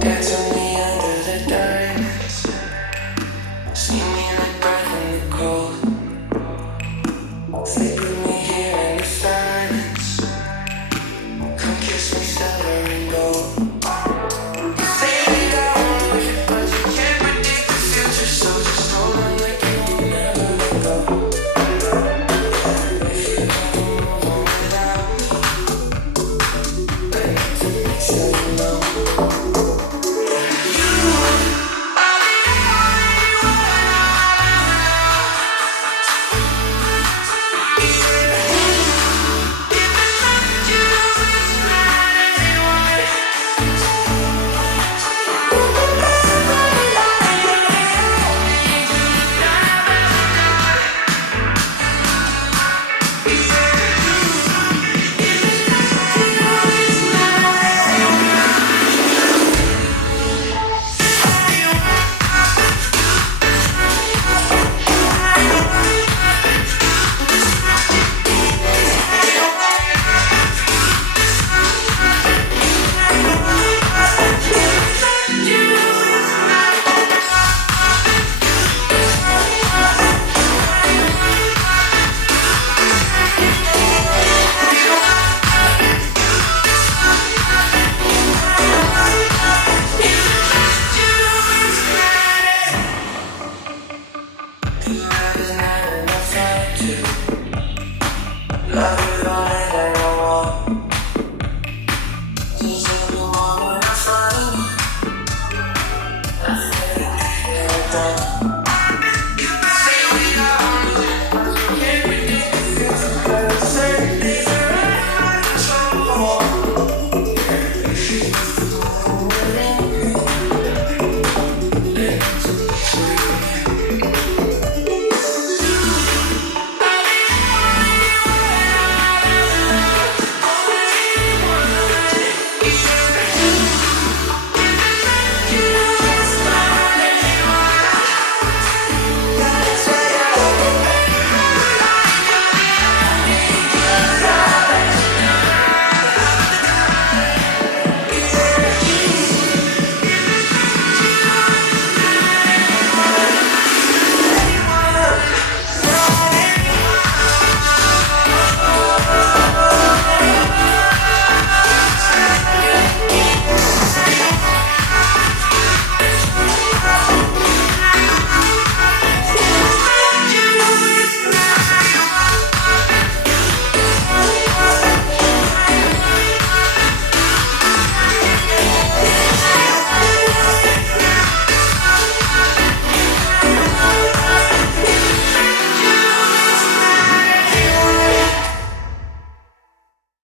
Dance with me under the diamonds. See me like breath in the cold. Sleep with me here in the silence. Come kiss me silver and gold. You say we got one, but you can't predict the future, so just hold on like you will never let go. If you ever move on without me, let me to make sure you know. Love with all that I want. Just let me want when I find you. I feel like you're done.